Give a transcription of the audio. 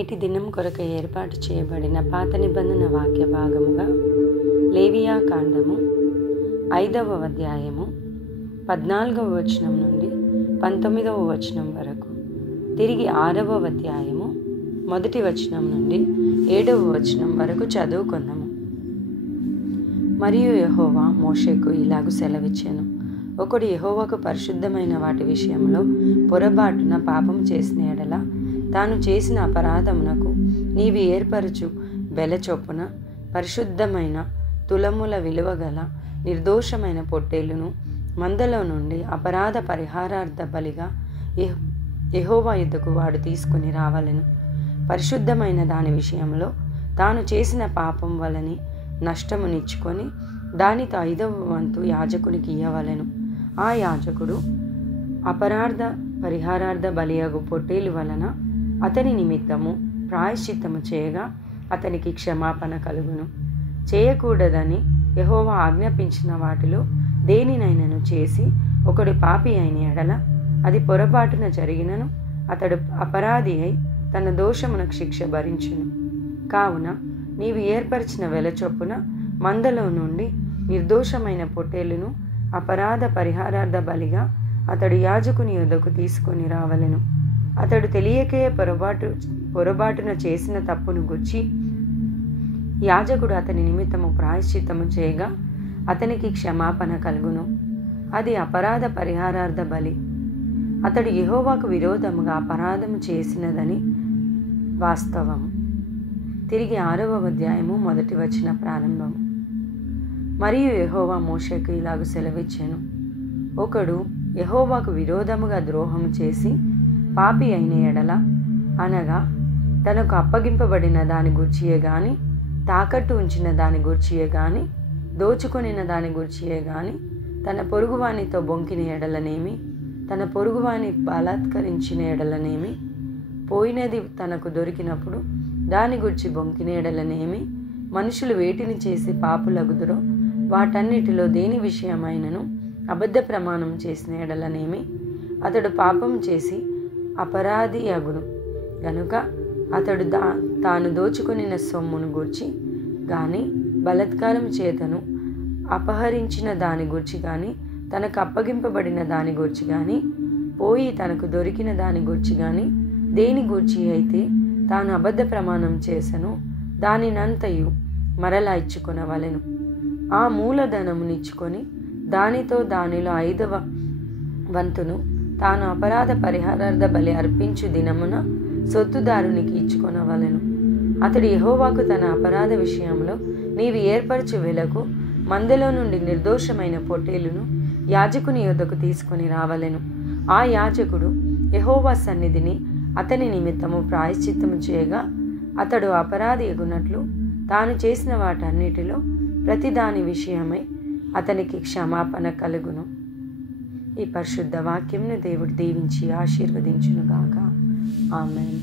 నేటి దినం కొరకు ఏర్పాటు చేయబడిన పాత నిబంధన వాక్య భాగముగా లేవియా కాండము 5వ అధ్యాయము 14వ వచనం నుండి 19వ వచనం వరకు, తిరిగి 6వ అధ్యాయము 1వ వచనం నుండి 7వ వచనం వరకు చదువుకుందాము. మరియు యెహోవా మోషేకు ఇలాగు సెలవిచ్చెను, ఒకడు యెహోవాకు పరిశుద్ధమైన వాటి విషయంలో పొరపాటున పాపం చేసిన ఎడల తాను చేసిన అపరాధమునకు నీవు ఏర్పరచు బెల చొప్పున పరిశుద్ధమైన తులముల విలువగల నిర్దోషమైన పొట్టేలును మందలో నుండి అపరాధ పరిహారార్థ బలిగా యెహోవా యుద్ధకు వాడు తీసుకుని రావలెను. పరిశుద్ధమైన దాని విషయంలో తాను చేసిన పాపం వలని నష్టమునిచ్చుకొని దానితో 5వ వంతు యాజకునికి ఇయ్యవలెను. ఆ యాజకుడు అపరాధ పరిహారార్థ బలియగు పొట్టేలు వలన అతని నిమిత్తము ప్రాయశ్చిత్తము చేయగా అతనికి క్షమాపణ కలుగును. చేయకూడదని యెహోవా ఆజ్ఞాపించిన వాటిలో దేనినైనను చేసి ఒకడు పాపి అయిన ఎడల అది పొరపాటున జరిగినను అతడు అపరాధి అయి తన దోషమునకు శిక్ష భరించును. కావున నీవు ఏర్పరిచిన వెల చొప్పున మందలో నుండి నిర్దోషమైన పొట్టేలును అపరాధ పరిహారార్థ బలిగా అతడు యాజకుని యొద్దకు తీసుకొని రావలెను. అతడు తెలియకే పొరపాటున చేసిన తప్పును గుర్చి యాజకుడు అతని నిమిత్తము ప్రాయశ్చిత్తము చేయగా అతనికి క్షమాపణ కలుగును. అది అపరాధ పరిహారార్థ బలి. అతడు యెహోవాకు విరోధముగా అపరాధము చేసినదని వాస్తవము. తిరిగి 6వ అధ్యాయము 1వ వచన ప్రారంభము. మరియు యెహోవా మోషేకు ఇలాగు సెలవిచ్చెను, ఒకడు యెహోవాకు విరోధముగా ద్రోహము చేసి పాపి అయిన ఎడల, అనగా తనకు అప్పగింపబడిన దాని గూర్చియే గాని, తాకట్టు ఉంచిన దాని గూర్చియే గాని, దోచుకొనిన దాని గూర్చియే గాని, తన పొరుగువానితో బొంకిన ఎడలనేమి, తన పొరుగువాని బలాత్కరించిన ఎడలనేమి, పోయినది తనకు దొరికినప్పుడు దాని గురించి బొంకిన ఎడలనేమి, మనుషులు వేటిని చేసి పాపులగుదురో వాటన్నిటిలో దేని విషయమైనను అబద్ధ ప్రమాణం చేసిన ఎడలనేమి, అతడు పాపం చేసి అపరాధి అగును గనుక అతడు తాను దోచుకొనిన సొమ్మును గూర్చి గాని, బలాత్కారం చేతను అపహరించిన దాని గూర్చి గాని, తనకు అప్పగింపబడిన దాని గూర్చి గాని, పోయి తనకు దొరికిన దాని గూర్చి గాని, దేని గూర్చి అయితే తాను అబద్ధ ప్రమాణం చేసెను దానినంతయు మరలా ఇచ్చుకొనవలెను. ఆ మూలధనమునిచ్చుకొని దానితో దానిలో 5వ వంతును తాను అపరాధ పరిహారార్థ బలి అర్పించు దినమున సొత్తుదారునికి ఇచ్చుకొనవలెను. అతడు యెహోవాకు తన అపరాధ విషయంలో నీవు ఏర్పరచు వెలకు మందలో నుండి నిర్దోషమైన పొట్టేలును యాజకుని యొద్దకు తీసుకొని రావలెను. ఆ యాజకుడు యెహోవా సన్నిధిని అతని నిమిత్తము ప్రాయశ్చిత్తము చేయగా అతడు అపరాధి ఎగునట్లు తాను చేసిన వాటన్నిటిలో ప్రతి దాని విషయమై అతనికి క్షమాపణ కలుగును. ఈ పరిశుద్ధ వాక్యంను దేవుడు దీవించి ఆశీర్వదించునుగాక. ఆమేన్.